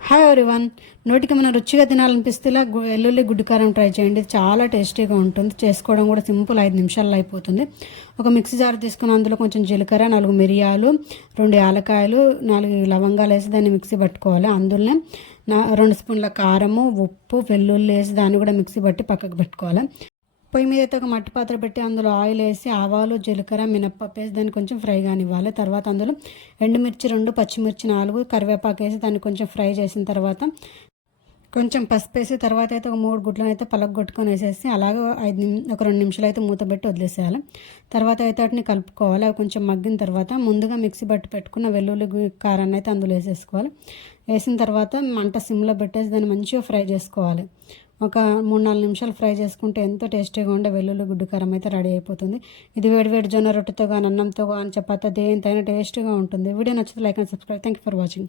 Hi everyone. నోటికి మన రుచిగా తినాలనిపిస్తే ఇలా వెల్లుల్లి గుడ్డు కారం ట్రై చేయండి. చాలా టేస్టీగా ఉంటుంది. చేసుకోవడం కూడా సింపుల్, 5 నిమిషాల్లో అయిపోతుంది. ఒక మిక్సీ జార్ తీసుకుని అందులో కొంచెం జీలకర్ర, 4 మిరియాలు, 2 యాలకాయలు, 4 లవంగాలు వేసి దాన్ని మిక్సీ పట్టుకోవాలి. అందులోనే 2 స్పూన్ల కారము, ఉప్పు, వెల్లుల్లి వేసి దాన్ని కూడా మిక్సీ పట్టి పక్కకు పెట్టుకోవాలి. పొయ్యి మీద అయితే ఒక మట్టి పాత్ర పెట్టి అందులో ఆయిల్ వేసి ఆవాలు, జీలకర్ర, మినప్పప్పు వేసి దాన్ని కొంచెం ఫ్రై కానివ్వాలి. తర్వాత అందులో ఎండుమిర్చి 2, పచ్చిమిర్చి 4, కరివేపాకు వేసి దాన్ని కొంచెం ఫ్రై చేసిన తర్వాత కొంచెం పసుపు వేసి తర్వాత అయితే ఒక 3 గుడ్లను అయితే పలగొట్టుకొని వేసేసి అలాగే ఒక 2 నిమిషాలు అయితే మూత పెట్టి వదిలేసేయాలి. తర్వాత అయితే వాటిని కలుపుకోవాలి. అవి కొంచెం మగ్గిన తర్వాత ముందుగా మిక్సీ బట్టి పెట్టుకున్న వెల్లుల్లి కారాన్ని అయితే అందులో వేసేసుకోవాలి. వేసిన తర్వాత మంట సిమ్లో పెట్టేసి దాన్ని మంచిగా ఫ్రై చేసుకోవాలి. ఒక 3-4 నిమిషాలు ఫ్రై చేసుకుంటే ఎంతో టేస్టీగా ఉండే వెల్లుల్లి గుడ్డు కారం అయితే రెడీ అయిపోతుంది. ఇది వేడివేడి జొన్న రొట్టెతో కానీ, అన్నంతో కానీ, చపాతీ దేనితో అయినా టేస్టీగా ఉంటుంది. వీడియో నచ్చితే like and subscribe. Thank you for watching.